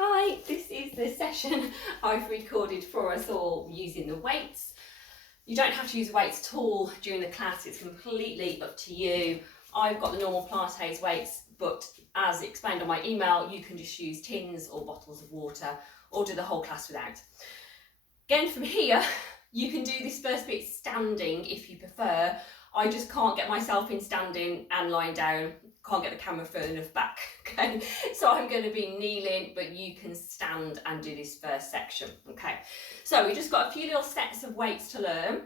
Hi, this is the session I've recorded for us all using the weights. You don't have to use weights at all during the class, it's completely up to you. I've got the normal Pilates weights, but as explained on my email, you can just use tins or bottles of water or do the whole class without. Again, from here, you can do this first bit standing if you prefer. I just can't get myself in standing and lying down, can't get the camera further enough back, okay? So I'm going to be kneeling, but you can stand and do this first section, okay? So we just got a few little sets of weights to learn,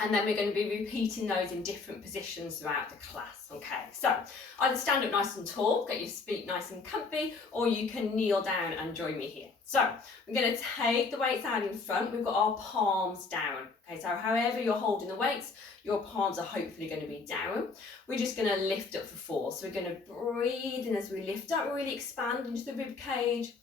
and then we're going to be repeating those in different positions throughout the class, okay? So either stand up nice and tall, get your feet nice and comfy, or you can kneel down and join me here. So we're going to take the weights out in front, we've got our palms down, okay? So however you're holding the weights, your palms are hopefully going to be down. We're just going to lift up for 4. So we're going to breathe in as we lift up, really expand into the rib cage,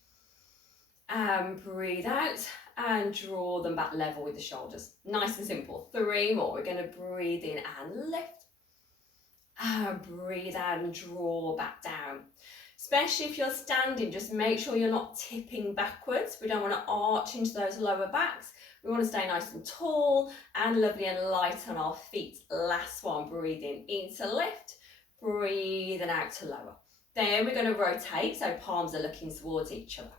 and breathe out and draw them back level with the shoulders. Nice and simple. 3 more. We're going to breathe in and lift, and breathe out and draw back down. Especially if you're standing, just make sure you're not tipping backwards. We don't want to arch into those lower backs. We want to stay nice and tall and lovely and light on our feet. Last one, breathing in to lift, breathing out to lower. Then we're going to rotate, so palms are looking towards each other.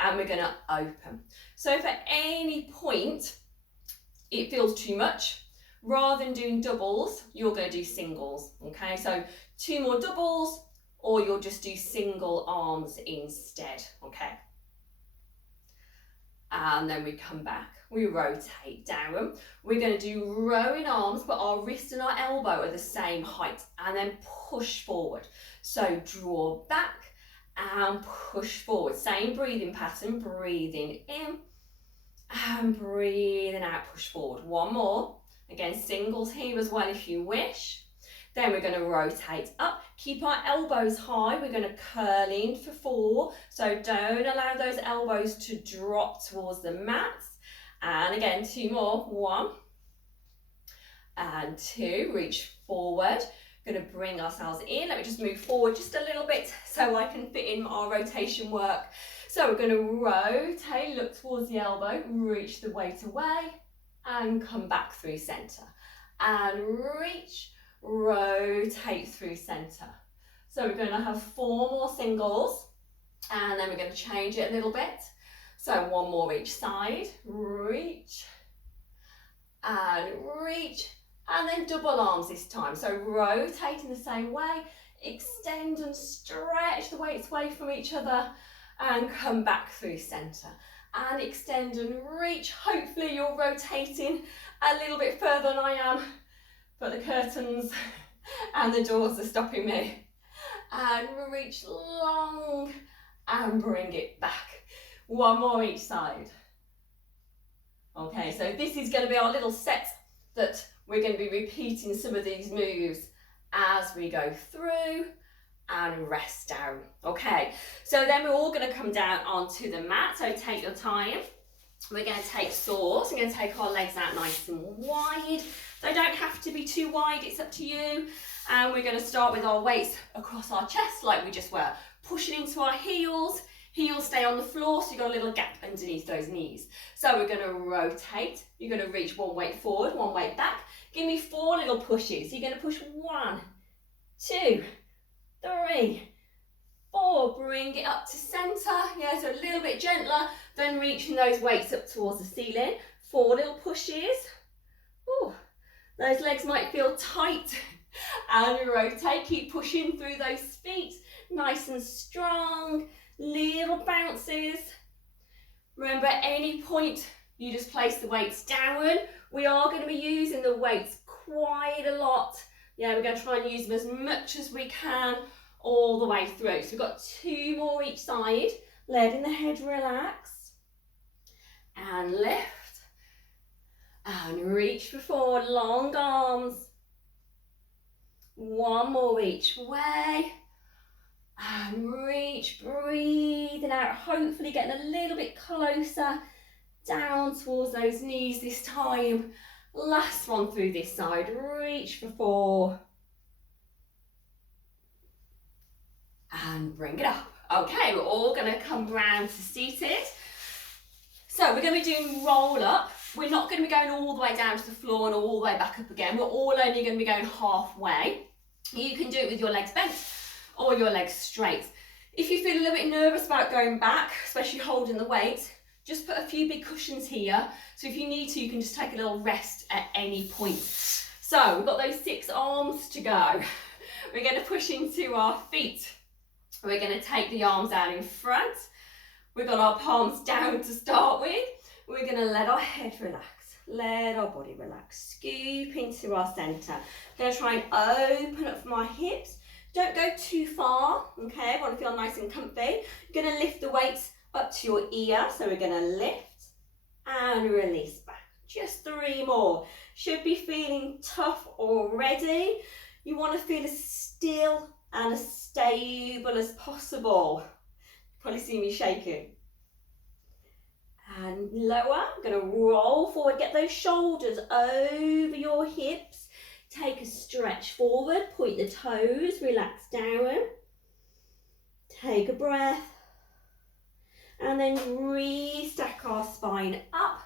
And we're going to open. So if at any point it feels too much, rather than doing doubles, you're going to do singles, okay? So 2 more doubles, or you'll just do single arms instead, okay? And then we come back, we rotate down. We're going to do rowing arms, but our wrist and our elbow are the same height, and then push forward. So draw back and push forward. Same breathing pattern, breathing in and breathing out, push forward. 1 more. Again, singles here as well if you wish. Then we're going to rotate up, keep our elbows high, we're going to curl in for 4, so don't allow those elbows to drop towards the mat. And again, 2 more, 1 and 2, reach forward. Going to bring ourselves in, let me just move forward just a little bit so I can fit in our rotation work. So we're going to rotate, look towards the elbow, reach the weight away and come back through centre. And reach, rotate through centre. So we're going to have 4 more singles and then we're going to change it a little bit. So 1 more each side, reach and reach, and then double arms this time. So rotate in the same way, extend and stretch the weights away from each other and come back through centre. And extend and reach. Hopefully you're rotating a little bit further than I am, but the curtains and the doors are stopping me. And reach long and bring it back. 1 more each side. Okay, so this is going to be our little set that we're going to be repeating some of these moves as we go through and rest down. Okay, so then we're all going to come down onto the mat, so take your time. We're going to take swords, we're going to take our legs out nice and wide. They don't have to be too wide, it's up to you. And we're going to start with our weights across our chest like we just were, pushing into our heels. Heels stay on the floor, so you've got a little gap underneath those knees. So we're going to rotate. You're going to reach 1 weight forward, 1 weight back. Give me 4 little pushes. You're going to push 1, 2, 3, 4. Bring it up to centre. Yeah, so a little bit gentler. Then reaching those weights up towards the ceiling. 4 little pushes. Ooh, those legs might feel tight. And rotate. Keep pushing through those feet. Nice and strong. Little bounces. Remember, at any point you just place the weights down. We are going to be using the weights quite a lot. Yeah, we're going to try and use them as much as we can all the way through. So we've got 2 more each side. Letting the head relax. And lift. And reach for forward, long arms. 1 more each way. And reach, breathing out, hopefully getting a little bit closer down towards those knees this time. Last one through this side, reach for 4. And bring it up. Okay, we're all going to come round to seated. So we're going to be doing roll up. We're not going to be going all the way down to the floor and all the way back up again. We're all only going to be going halfway. You can do it with your legs bent or your legs straight. If you feel a little bit nervous about going back, especially holding the weight, just put a few big cushions here. So if you need to, you can just take a little rest at any point. So we've got those 6 arms to go. We're going to push into our feet. We're going to take the arms out in front. We've got our palms down to start with. We're going to let our head relax, let our body relax, scoop into our centre. I'm going to try and open up from our hips. Don't go too far, okay? I want to feel nice and comfy. You're going to lift the weights up to your ear. So we're going to lift and release back. Just 3 more. Should be feeling tough already. You want to feel as still and as stable as possible. You probably see me shaking. And lower, I'm going to roll forward, get those shoulders over your hips. Take a stretch forward, point the toes, relax down. Take a breath. And then restack our spine up,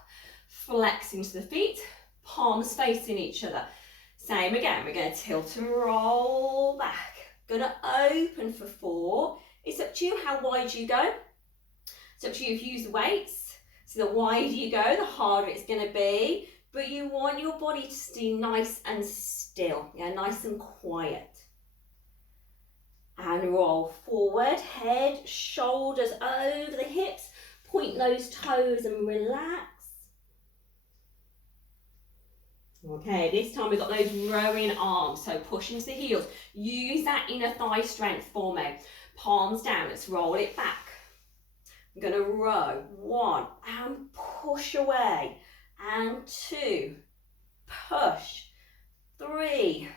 flex into the feet, palms facing each other. Same again, we're going to tilt and roll back. Going to open for 4. It's up to you how wide you go. It's up to you if you use the weights. So the wider you go, the harder it's going to be. But you want your body to stay nice and still, yeah, nice and quiet. And roll forward, head, shoulders over the hips. Point those toes and relax. Okay, this time we've got those rowing arms, so push into the heels. Use that inner thigh strength for me. Palms down, let's roll it back. I'm going to row, 1, and push away, and 2, push, 3,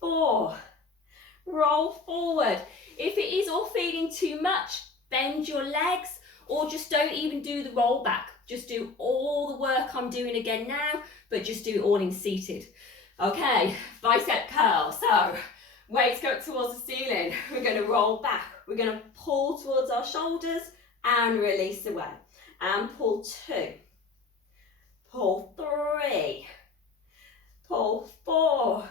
4, roll forward. If it is all feeling too much, bend your legs, or just don't even do the roll back. Just do all the work I'm doing again now, but just do it all in seated. Okay, bicep curl. So weights go up towards the ceiling. We're going to roll back. We're going to pull towards our shoulders and release away. And pull 2. Pull 3. Pull 4.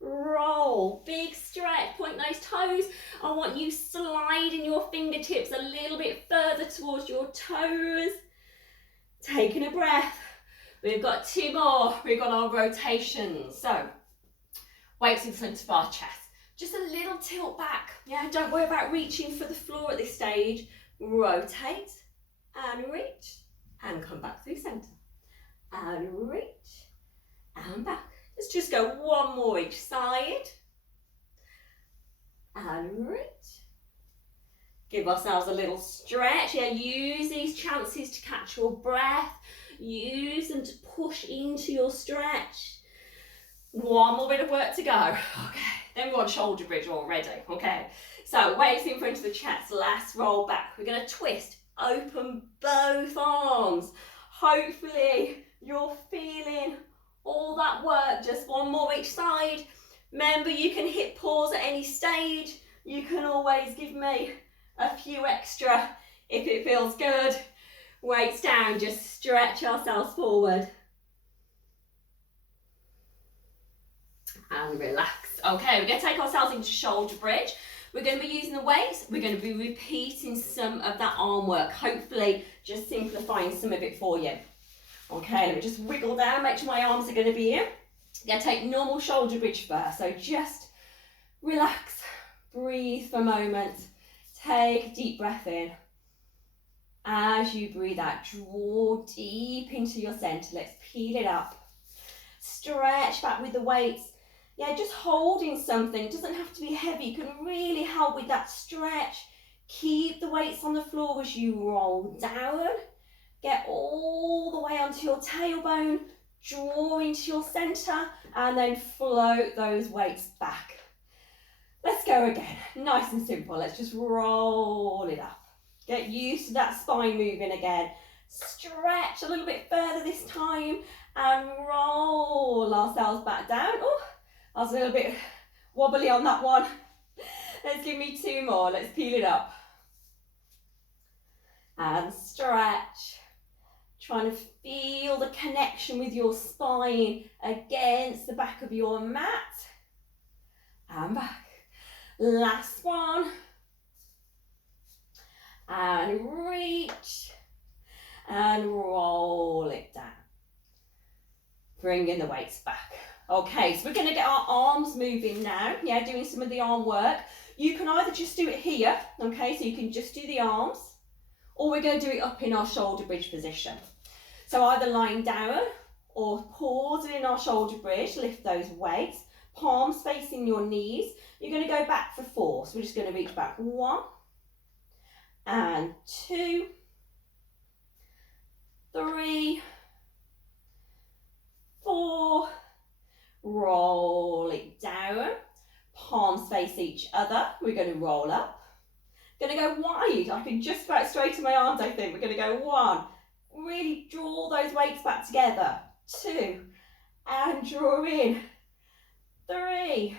Roll. Big stretch. Point those toes. I want you sliding your fingertips a little bit further towards your toes. Taking a breath. We've got 2 more. We've got our rotations. So weights in front of our chest. Just a little tilt back. Yeah, don't worry about reaching for the floor at this stage. Rotate and reach and come back through centre. And reach and back. Let's just go 1 more each side. And reach. Give ourselves a little stretch. Yeah, use these chances to catch your breath. Use them to push into your stretch. 1 more bit of work to go. Okay, then we're on shoulder bridge already. Okay, so weights in front of the chest. Last roll back. We're going to twist. Open both arms. Hopefully you're feeling all that work. Just 1 more each side. Remember, you can hit pause at any stage. You can always give me a few extra if it feels good. Weights down, just stretch ourselves forward. And relax. Okay, we're going to take ourselves into shoulder bridge. We're going to be using the weights. We're going to be repeating some of that arm work, hopefully just simplifying some of it for you. Okay, let me just wiggle down, make sure my arms are going to be here. I'm going to take normal shoulder bridge first, so just relax, breathe for a moment, take a deep breath in. As you breathe out, draw deep into your centre. Let's peel it up. Stretch back with the weights. Yeah, just holding something. It doesn't have to be heavy. Can really help with that stretch. Keep the weights on the floor as you roll down. Get all the way onto your tailbone. Draw into your centre and then float those weights back. Let's go again. Nice and simple. Let's just roll it up. Get used to that spine moving again. Stretch a little bit further this time and roll ourselves back down. Oh, I was a little bit wobbly on that one. Let's give me 2 more. Let's peel it up. And stretch. Trying to feel the connection with your spine against the back of your mat. And back. Last one. And reach. And roll it down. Bringing the weights back. Okay, so we're going to get our arms moving now. Yeah, doing some of the arm work. You can either just do it here, okay, so you can just do the arms, or we're going to do it up in our shoulder bridge position. So either lying down or pausing in our shoulder bridge, lift those weights, palms facing your knees. You're going to go back for 4, so we're just going to reach back 1 and 2, 3, 4, roll it down, palms face each other, we're going to roll up, going to go wide, I can just about straighten my arms I think, we're going to go 1, really draw those weights back together, 2, and draw in, 3,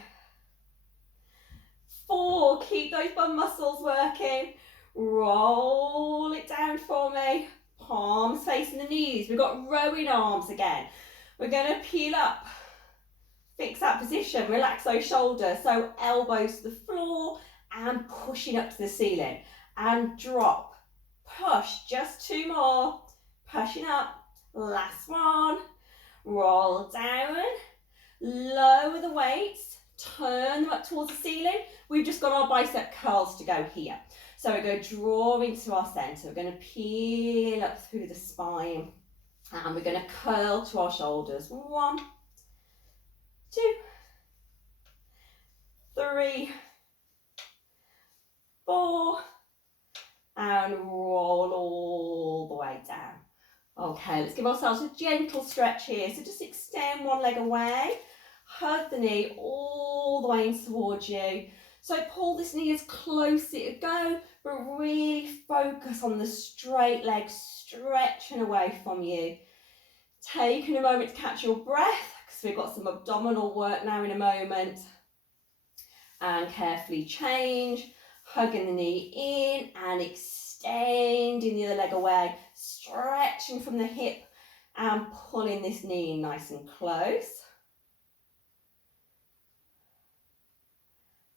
4, keep those bum muscles working, roll it down for me, palms facing the knees, we've got rowing arms again, we're going to peel up, fix that position, relax those shoulders, so elbows to the floor and pushing up to the ceiling, and drop, push, just 2 more, pushing up, last one, roll down, lower the weights, turn them up towards the ceiling, we've just got our bicep curls to go here, so we're going to draw into our centre, we're going to peel up through the spine, and we're going to curl to our shoulders, 1, 2, 3, 4, and roll all the way down. Okay, let's give ourselves a gentle stretch here. So just extend one leg away, hug the knee all the way in towards you. So pull this knee as close as it go, but really focus on the straight leg stretching away from you. Taking a moment to catch your breath, because we've got some abdominal work now in a moment. And carefully change, hugging the knee in and extending the other leg away, stretching from the hip and pulling this knee in nice and close.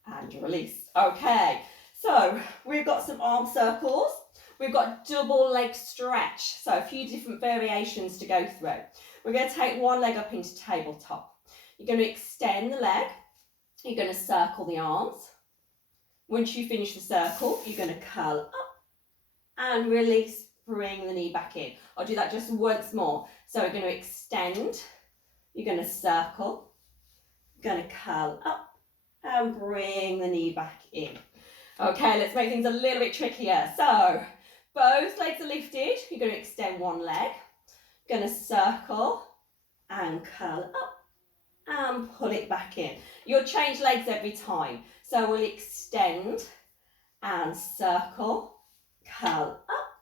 And release. Okay, so we've got some arm circles. We've got double leg stretch, so a few different variations to go through. We're going to take one leg up into tabletop. You're going to extend the leg. You're going to circle the arms. Once you finish the circle, you're going to curl up and release, bring the knee back in. I'll do that just once more. So we're going to extend, you're going to circle, you're going to curl up and bring the knee back in. Okay, let's make things a little bit trickier. So both legs are lifted, you're going to extend one leg, you're going to circle and curl up and pull it back in. You'll change legs every time. So we'll extend and circle, curl up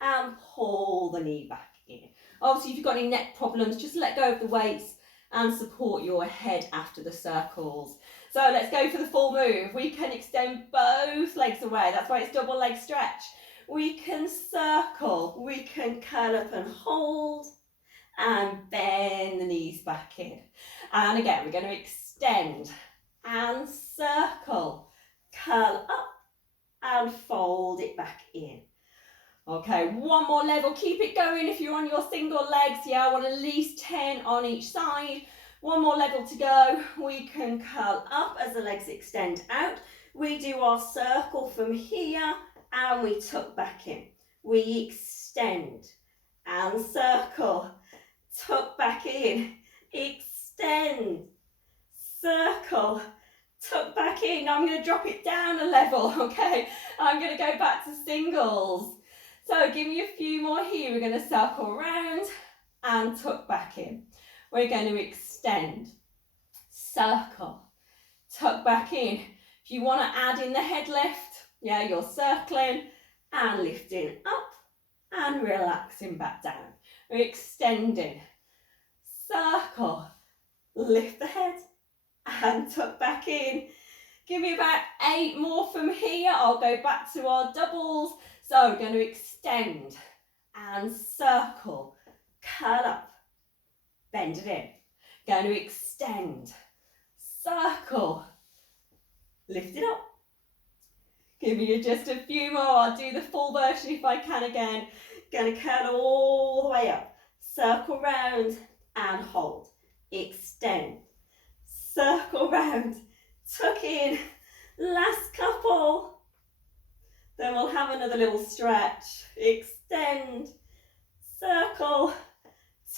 and pull the knee back in. Obviously, if you've got any neck problems, just let go of the weights and support your head after the circles. So let's go for the full move. We can extend both legs away. That's why it's double leg stretch. We can circle, we can curl up and hold and bend the knees back in. And again, we're going to extend and circle, curl up and fold it back in. Okay, one more level, keep it going if you're on your single legs. Yeah, I want at least 10 on each side. One more level to go. We can curl up as the legs extend out. We do our circle from here and we tuck back in. We extend and circle, tuck back in, extend, circle, tuck back in. Now I'm going to drop it down a level, okay? I'm going to go back to singles. So give me a few more here. We're going to circle around and tuck back in. We're going to extend, circle, tuck back in. If you want to add in the head lift, yeah, you're circling and lifting up and relaxing back down. We're extending, circle, lift the head and tuck back in. Give me about 8 more from here. I'll go back to our doubles. So we're going to extend and circle, curl up, bend it in. Going to extend, circle, lift it up. Give me just a few more. I'll do the full version if I can again. Going to curl all the way up, circle round and hold. Extend, circle round, tuck in. Last couple. Then we'll have another little stretch. Extend, circle,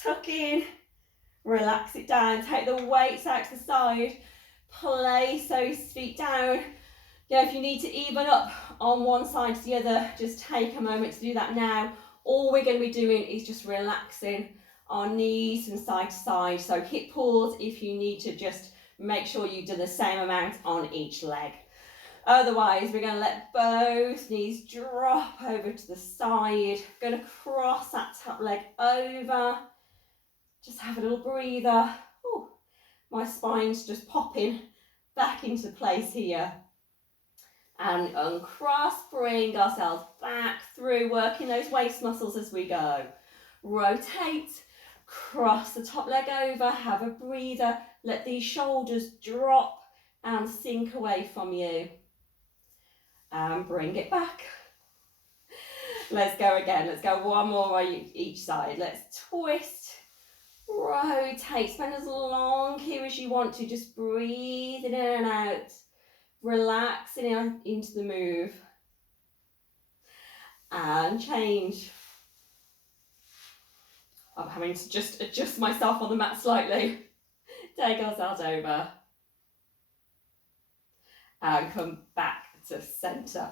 tuck in. Relax it down. Take the weights out to the side. Place those feet down. Yeah, if you need to even up on one side to the other, just take a moment to do that now. All we're going to be doing is just relaxing our knees from side to side. So hip pulls if you need to just make sure you do the same amount on each leg. Otherwise, we're going to let both knees drop over to the side. Going to cross that top leg over. Just have a little breather. Ooh, my spine's just popping back into place here. And uncross, bring ourselves back through, working those waist muscles as we go. Rotate, cross the top leg over, have a breather, let these shoulders drop and sink away from you. And bring it back. Let's go again, let's go one more on each side. Let's twist, rotate, spend as long here as you want to, just breathe in and out. Relaxing into the move. And change. I'm having to just adjust myself on the mat slightly. Take ourselves over. And come back to centre.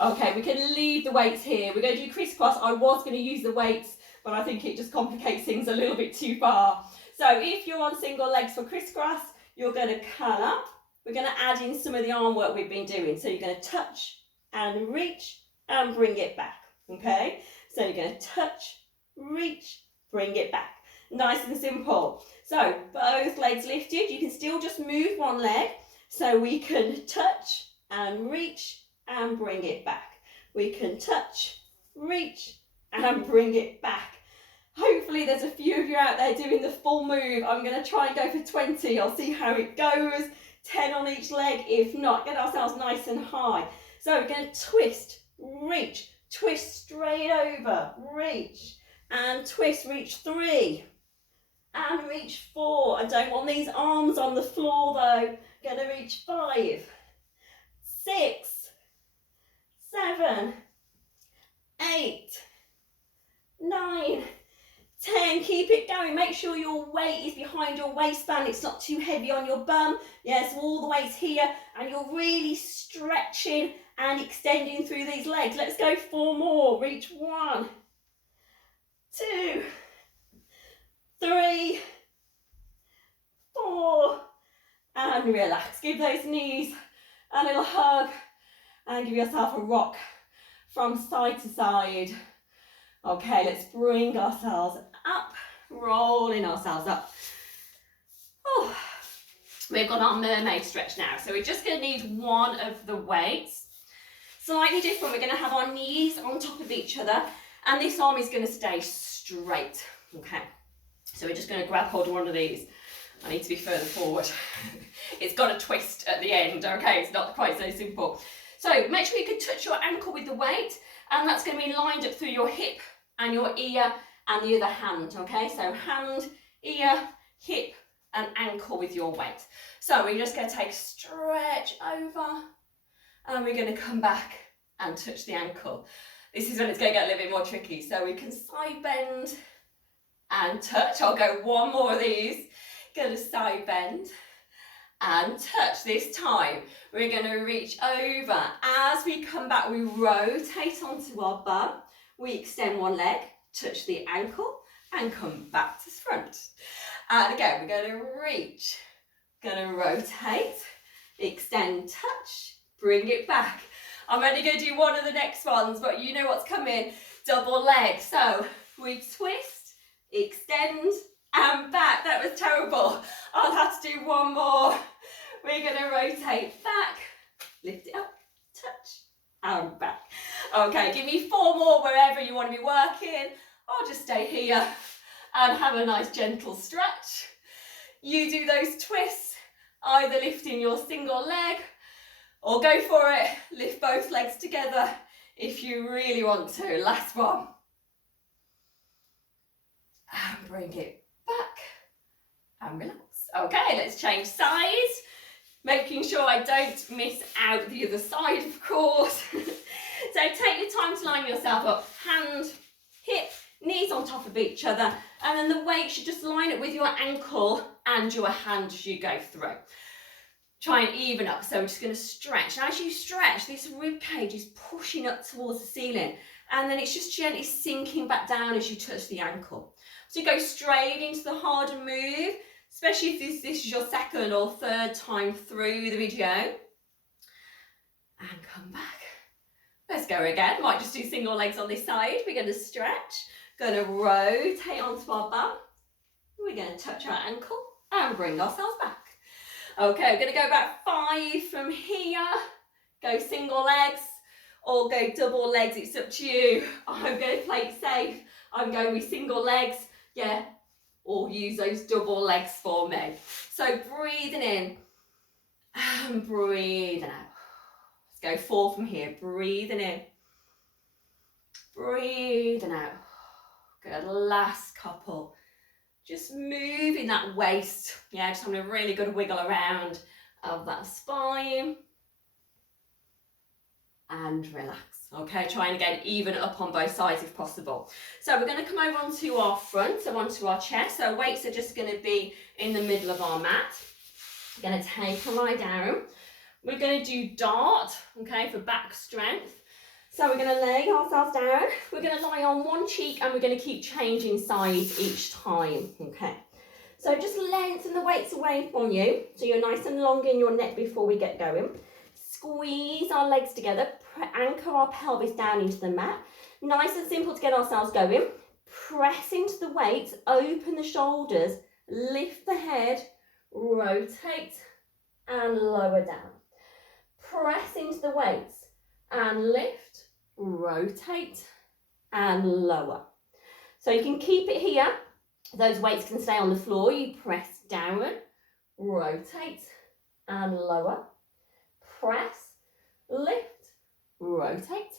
Okay, we can leave the weights here. We're going to do crisscross. I was going to use the weights, but I think it just complicates things a little bit too far. So if you're on single legs for crisscross, you're going to curl up. We're going to add in some of the arm work we've been doing. So you're going to touch and reach and bring it back. Okay? So you're going to touch, reach, bring it back. Nice and simple. So both legs lifted. You can still just move one leg. So we can touch and reach and bring it back. We can touch, reach and bring it back. Hopefully there's a few of you out there doing the full move. I'm going to try and go for 20. I'll see how it goes. 10 on each leg. If not, get ourselves nice and high. So we're going to twist, reach, twist straight over, reach, and twist, reach 3, and reach 4. I don't want these arms on the floor though. Going to reach 5, 6, 7, 8, 9, 10, keep it going. Make sure your weight is behind your waistband. It's not too heavy on your bum. Yes, all the weight's here and you're really stretching and extending through these legs. Let's go 4 more. Reach 1, 2, 3, 4 and relax. Give those knees a little hug and give yourself a rock from side to side. Okay, let's bring ourselves up, rolling ourselves up. Oh, we've got our mermaid stretch now. So we're just going to need one of the weights. Slightly different, we're going to have our knees on top of each other and this arm is going to stay straight. Okay, so we're just going to grab hold of one of these. I need to be further forward. It's got a twist at the end, okay, it's not quite so simple. So make sure you can touch your ankle with the weight and that's going to be lined up through your hip and your ear and the other hand, okay? So hand, ear, hip and ankle with your weight. So we're just going to take a stretch over and we're going to come back and touch the ankle. This is when it's going to get a little bit more tricky. So we can side bend and touch. I'll go one more of these. Going to side bend and touch. This time we're going to reach over. As we come back, we rotate onto our bum. We extend one leg, touch the ankle and come back to front. And again, we're going to reach, going to rotate, extend, touch, bring it back. I'm only going to do one of the next ones, but you know what's coming. Double leg. So we twist, extend and back. That was terrible. I'll have to do one more. We're going to rotate back lift it up, touch, and back. Okay, give me 4 more wherever you want to be working. I'll just stay here and have a nice gentle stretch. You do those twists, either lifting your single leg or go for it, lift both legs together if you really want to. Last one. And bring it back and relax. Okay, let's change sides. Making sure I don't miss out the other side, of course. So take your time to line yourself up. Hand, hip, knees on top of each other. And then the weight should just line up with your ankle and your hand as you go through. Try and even up. So we're just going to stretch. And as you stretch, this rib cage is pushing up towards the ceiling. And then it's just gently sinking back down as you touch the ankle. So you go straight into the harder move, especially if this is your second or third time through the video. And come back. Let's go again. Might just do single legs on this side. We're going to stretch. Going to rotate onto our bum. We're going to touch our ankle and bring ourselves back. Okay, we're going to go back 5 from here. Go single legs or go double legs. It's up to you. I'm going to play it safe. I'm going with single legs. Yeah. Or use those double legs for me. So breathing in and breathing out. Let's go 4 from here. Breathing in. Breathing out. Good, last couple. Just moving that waist. Yeah, just having a really good wiggle around of that spine. And relax. Okay, try and get even up on both sides if possible. So we're going to come over onto our front, so onto our chest. So weights are just going to be in the middle of our mat. We're going to take a lie down. We're going to do dart, okay, for back strength. So we're going to lay ourselves down. We're going to lie on one cheek and we're going to keep changing sides each time, okay. So just lengthen the weights away from you, so you're nice and long in your neck before we get going. Squeeze our legs together, anchor our pelvis down into the mat. Nice and simple to get ourselves going. Press into the weights, open the shoulders, lift the head, rotate and lower down. Press into the weights and lift, rotate and lower. So you can keep it here. Those weights can stay on the floor. You press down, rotate and lower. Press, lift, rotate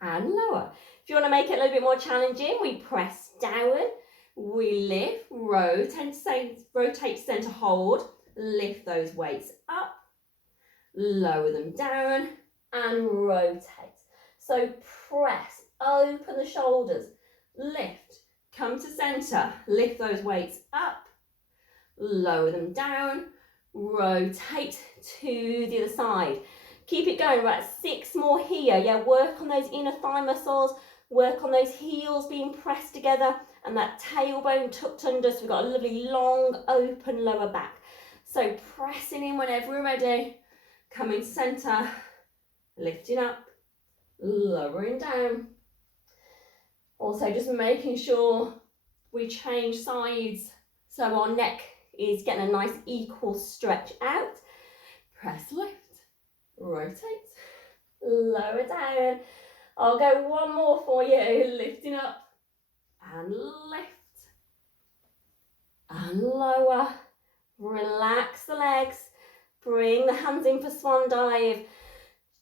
and lower. If you want to make it a little bit more challenging, we press down, we lift, rotate center hold, lift those weights up, lower them down and rotate. So press, open the shoulders, lift, come to center, lift those weights up, lower them down, rotate to the other side. Keep it going. We're at 6 more here. Yeah, work on those inner thigh muscles, work on those heels being pressed together and that tailbone tucked under, so we've got a lovely long open lower back. So pressing in whenever we're ready, coming center, lifting up, lowering down. Also just making sure we change sides so our neck is getting a nice equal stretch out. Press, lift, rotate, lower down. I'll go one more for you, lifting up and lift and lower. Relax the legs, bring the hands in for swan dive.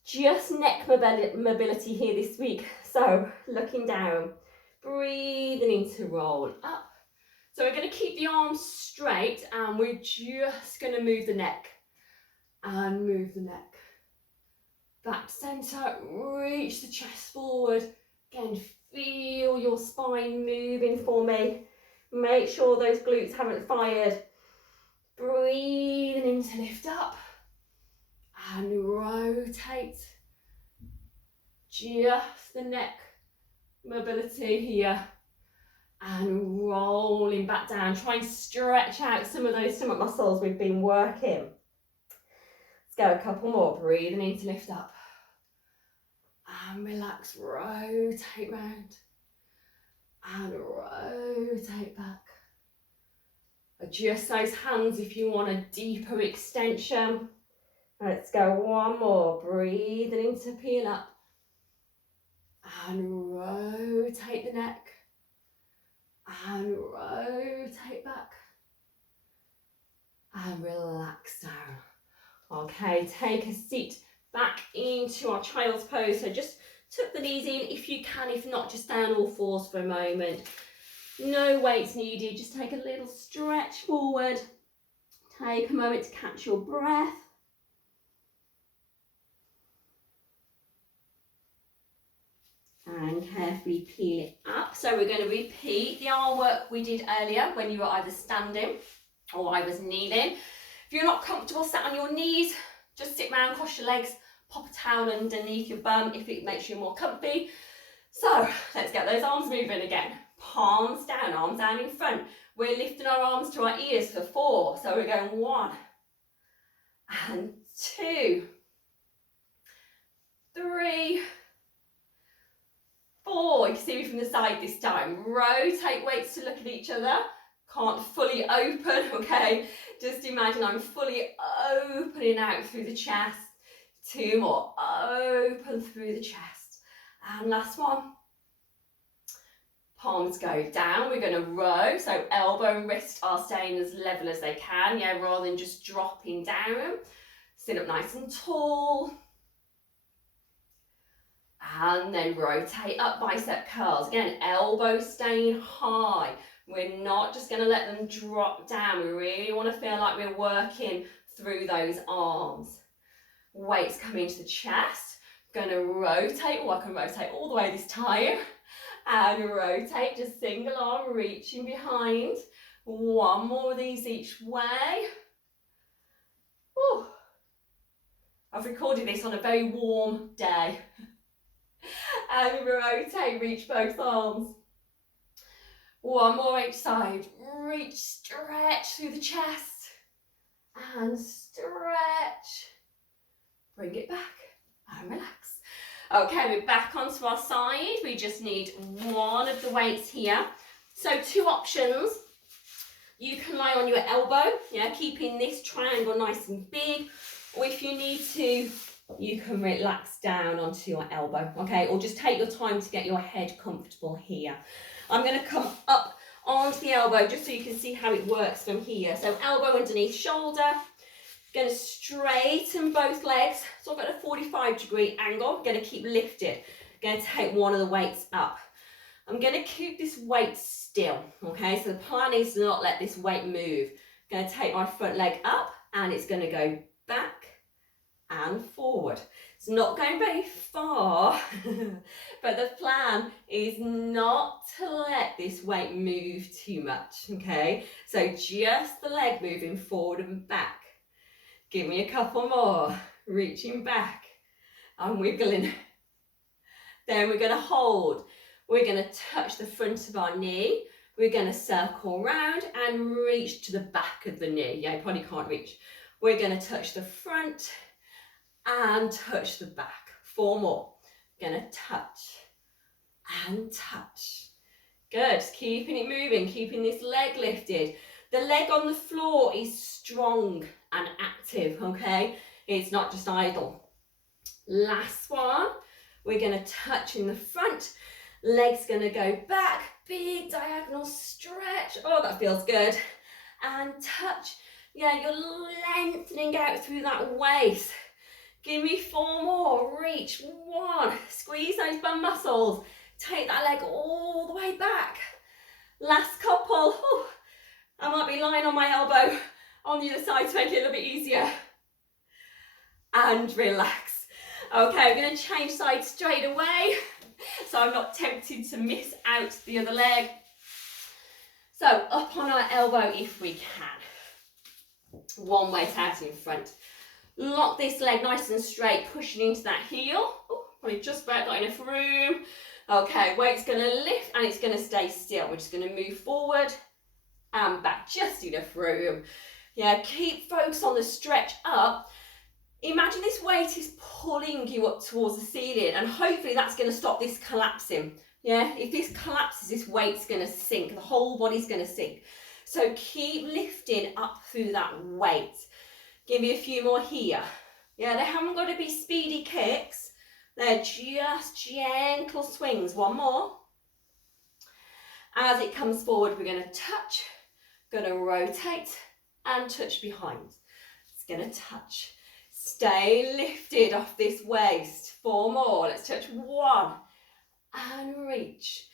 Just neck mobility here this week. So looking down, breathing in to roll up. So we're going to keep the arms straight and we're just going to move the neck and move the neck. Back to centre, reach the chest forward. Again, feel your spine moving for me. Make sure those glutes haven't fired. Breathing in to lift up and rotate. Just the neck mobility here. And rolling back down. Try and stretch out some of those stomach muscles we've been working. Let's go a couple more. Breathing in to lift up. And relax, rotate round. And rotate back. Adjust those hands if you want a deeper extension. Let's go, one more. Breathing into peel up. And rotate the neck. And rotate back. And relax down. Okay, take a seat back into our child's pose. So just tuck the knees in if you can. If not, just stay on all fours for a moment. No weights needed. Just take a little stretch forward. Take a moment to catch your breath. And carefully peel it up. So we're going to repeat the arm work we did earlier when you were either standing or I was kneeling. If you're not comfortable sat on your knees, just sit round, cross your legs, pop a towel underneath your bum if it makes you more comfy. So let's get those arms moving again. Palms down, arms down in front. We're lifting our arms to our ears for 4. So we're going 1 and 2, 3, 4. You can see me from the side this time. Rotate weights to look at each other. Can't fully open, okay? Just imagine I'm fully opening out through the chest. 2 more. Open through the chest. And last one. Palms go down. We're going to row. So elbow and wrist are staying as level as they can, yeah, rather than just dropping down. Sit up nice and tall. And then rotate up, bicep curls. Again, elbows staying high. We're not just going to let them drop down. We really want to feel like we're working through those arms. Weights come into the chest. Going to rotate. Oh, I can rotate all the way this time. And rotate, just single arm, reaching behind. 1 more of these each way. Whew. I've recorded this on a very warm day. And rotate, reach both arms. 1 more each side. Reach, stretch through the chest. And stretch. Bring it back and relax. Okay, we're back onto our side. We just need 1 of the weights here. So 2 options. You can lie on your elbow, yeah, keeping this triangle nice and big. Or if you need to, you can relax down onto your elbow, okay? Or just take your time to get your head comfortable here. I'm going to come up onto the elbow just so you can see how it works from here. So elbow underneath shoulder. Going to straighten both legs. So I've got a 45-degree angle. Going to keep lifted. Going to take 1 of the weights up. I'm going to keep this weight still, okay? So the plan is to not let this weight move. Going to take my front leg up and it's going to go back and forward. It's not going very far, but the plan is not to let this weight move too much, okay? So just the leg moving forward and back. Give me a couple more. Reaching back and wiggling. Then we're going to hold. We're going to touch the front of our knee. We're going to circle round and reach to the back of the knee. Yeah, you probably can't reach. We're going to touch the front and touch the back. 4 more. Going to touch and touch. Good. Just keeping it moving, keeping this leg lifted. The leg on the floor is strong and active, okay? It's not just idle. Last one. We're going to touch in the front. Leg's going to go back. Big diagonal stretch. Oh, that feels good. And touch. Yeah, you're lengthening out through that waist. Give me 4 more. Reach. 1. Squeeze those bum muscles. Take that leg all the way back. Last couple. Whew. I might be lying on my elbow on the other side to make it a little bit easier. And relax. Okay, we're going to change sides straight away so I'm not tempted to miss out the other leg. So up on our elbow if we can. 1 weight out in front. Lock this leg nice and straight, pushing into that heel. Oh, probably just about got enough room. Okay, weight's going to lift and it's going to stay still. We're just going to move forward and back, just enough room. Yeah, keep focus on the stretch up. Imagine this weight is pulling you up towards the ceiling and hopefully that's going to stop this collapsing. Yeah, if this collapses, this weight's going to sink, the whole body's going to sink. So keep lifting up through that weight. Give me a few more here. Yeah, they haven't got to be speedy kicks. They're just gentle swings. One more. As it comes forward, we're going to touch, going to rotate and touch behind. It's going to touch. Stay lifted off this waist. 4 more. Let's touch. 1 and reach.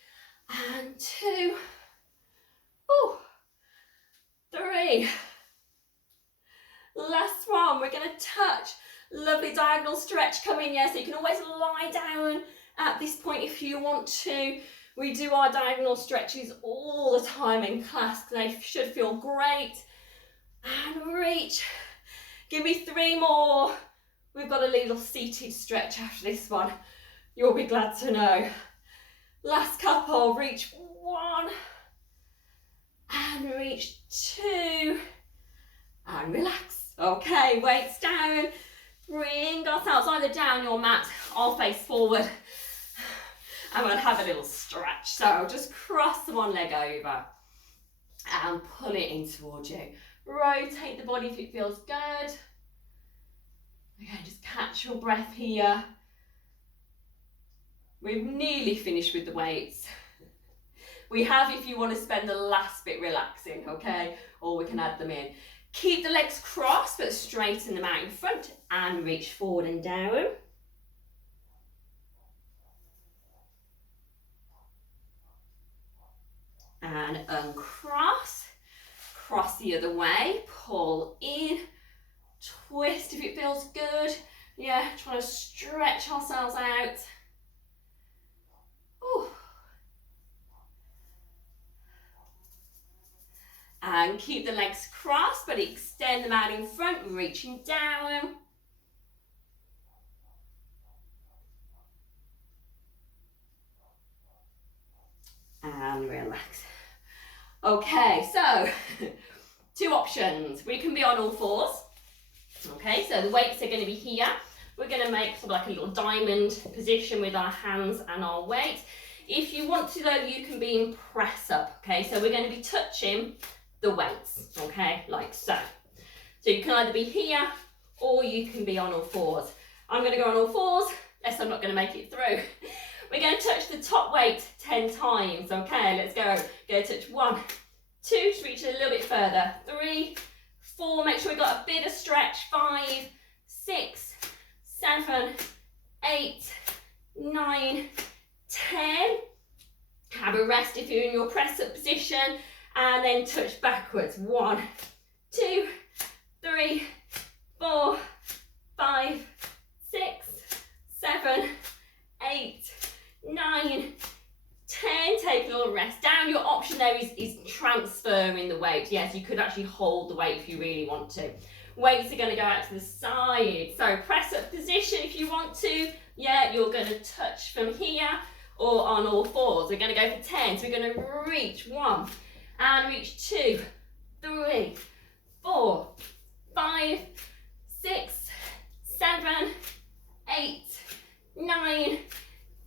And 2. Ooh. 3. Last one. We're going to touch. Lovely diagonal stretch coming. Yeah, so you can always lie down at this point if you want to. We do our diagonal stretches all the time in class. They should feel great. And reach. Give me 3 more. We've got a little seated stretch after this one. You'll be glad to know. Last couple. Reach 1. And reach 2. And relax. Okay, weights down. Bring ourselves either down your mat or face forward. And we'll have a little stretch. So just cross the one leg over and pull it in towards you. Rotate the body if it feels good. Okay, just catch your breath here. We've nearly finished with the weights. We have if you want to spend the last bit relaxing, okay? Or we can add them in. Keep the legs crossed, but straighten them out in front and reach forward and down. And uncross. Cross the other way, pull in, twist if it feels good. Yeah, trying to stretch ourselves out. Ooh. And keep the legs crossed, but extend them out in front, reaching down. And relax. Okay, so 2 options. We can be on all 4s. Okay, so the weights are going to be here. We're going to make sort of like a little diamond position with our hands and our weight. If you want to though, you can be in press up. Okay, so we're going to be touching the weights. Okay, like so. So you can either be here or you can be on all 4s. I'm going to go on all 4s, unless I'm not going to make it through. We're going to touch the top weight 10 times. Okay, let's go. Go touch 1, 2, just reach a little bit further. 3, 4, make sure we've got a bit of stretch. 5, 6, 7, 8, 9, 10. Have a rest if you're in your press up position. And then touch backwards. 1, 2, 3, 4, 5, 6, 7, 8, 9, 10. Take a little rest down. Your option there is transferring the weight. Yes, you could actually hold the weight if you really want to. Weights are going to go out to the side. So press up position if you want to. Yeah, you're going to touch from here or on all 4s. We're going to go for 10. So we're going to reach 1 and reach 2, 3, 4, 5, 6, 7, 8, 9,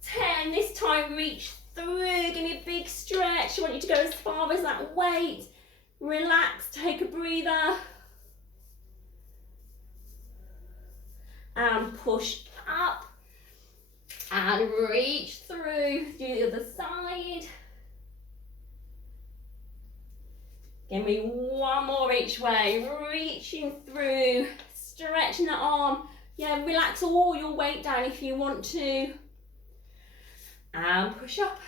10. This time reach through. Give me a big stretch. I want you to go as far as that weight. Relax, take a breather. And push up. And reach through. Do the other side. Give me 1 more each way. Reaching through. Stretching the arm. Yeah, relax all your weight down if you want to. And push up.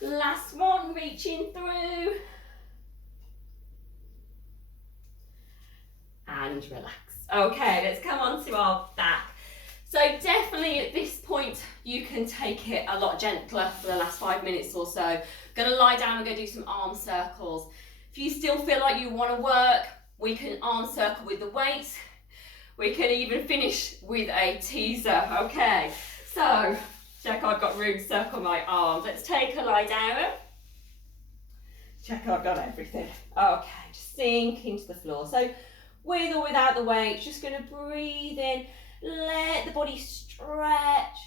Last one, reaching through. And relax. Okay, let's come on to our back. So definitely at this point, you can take it a lot gentler for the last 5 minutes or so. Gonna lie down and go do some arm circles. If you still feel like you wanna work, we can arm circle with the weights. We can even finish with a teaser, okay? So, check I've got room to circle my arms. Let's take a lie down. Check I've got everything. Okay, just sink into the floor. So, with or without the weight, just gonna breathe in. Let the body stretch.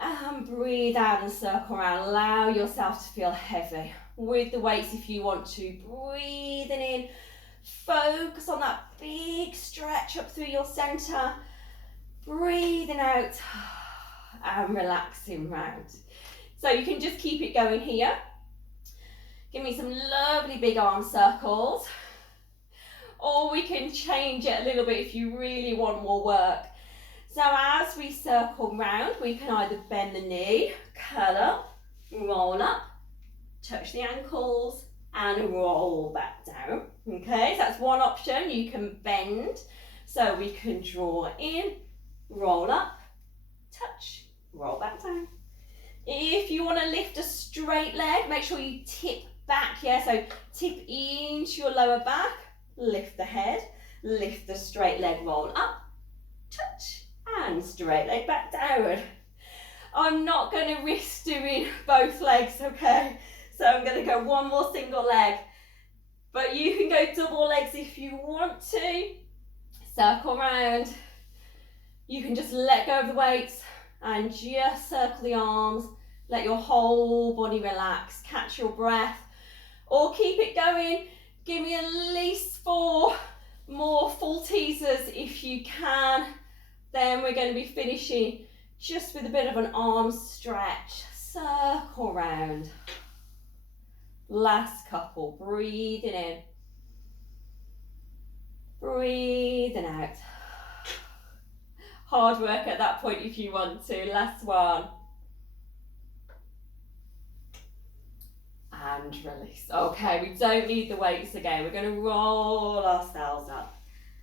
And breathe out and circle around. Allow yourself to feel heavy. With the weights if you want to. Breathing in. Focus on that big stretch up through your centre. Breathing out and relaxing round. So you can just keep it going here. Give me some lovely big arm circles. Or we can change it a little bit if you really want more work. So as we circle round, we can either bend the knee, curl up, roll up, touch the ankles, and roll back down. Okay, so that's one option. You can bend, so we can draw in, roll up, touch, roll back down. If you want to lift a straight leg, make sure you tip back, yeah, so tip into your lower back, lift the head, lift the straight leg, roll up, touch, and straight leg back down. I'm not going to risk doing both legs, okay? So I'm going to go one more single leg, but you can go double legs if you want to. Circle round. You can just let go of the weights and just circle the arms. Let your whole body relax. Catch your breath or keep it going. Give me at least 4 more full teasers if you can. Then we're going to be finishing just with a bit of an arm stretch. Circle round. Last couple. Breathing in. Breathing out. Hard work at that point if you want to. Last one. And release. Okay, we don't need the weights again. We're going to roll ourselves up.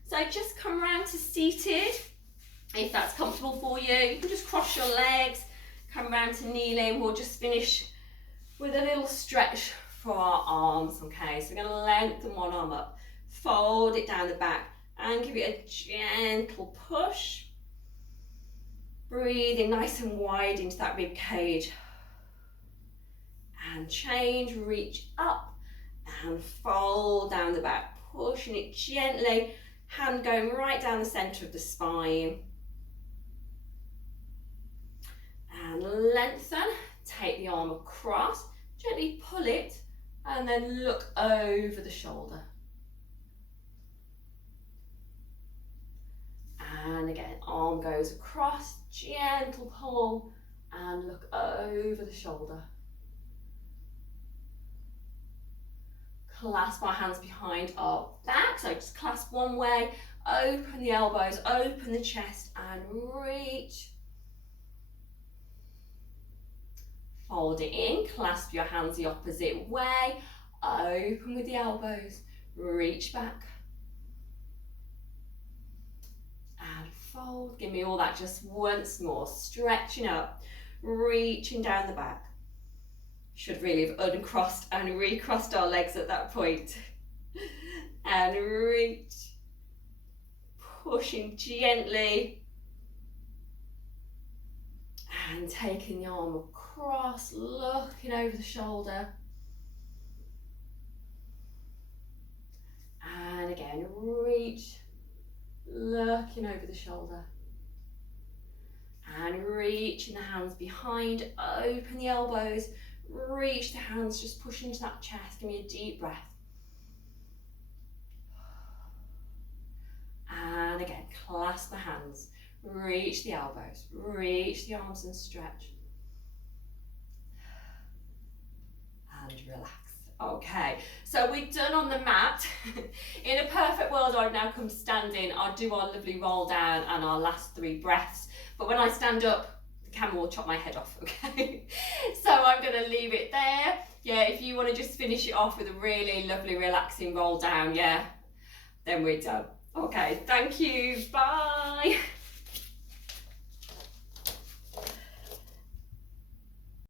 So just come around to seated. If that's comfortable for you, you can just cross your legs, come around to kneeling. We'll just finish with a little stretch for our arms. Okay, so we're going to lengthen one arm up, fold it down the back, and give it a gentle push. Breathing nice and wide into that rib cage. And change, reach up and fold down the back, pushing it gently, hand going right down the centre of the spine. And lengthen, take the arm across, gently pull it and then look over the shoulder. And again, arm goes across, gentle pull and look over the shoulder. Clasp our hands behind our back, so just clasp one way, open the elbows, open the chest and reach. Fold it in, clasp your hands the opposite way, open with the elbows, reach back. And fold, give me all that just once more, stretching up, reaching down the back. Should really have uncrossed and recrossed our legs at that point. And reach, pushing gently. And taking the arm across, looking over the shoulder. And again, reach, looking over the shoulder. And reaching the hands behind, open the elbows. Reach the hands, just push into that chest. Give me a deep breath. And again, clasp the hands. Reach the elbows. Reach the arms and stretch. And relax. Okay, so we're done on the mat. In a perfect world, I'd now come standing. I'd do our lovely roll down and our last 3 breaths. But when I stand up, the camera will chop my head off, okay? So I'm going to leave it there. Yeah, if you want to just finish it off with a really lovely relaxing roll down, yeah, then we're done. Okay, thank you, bye.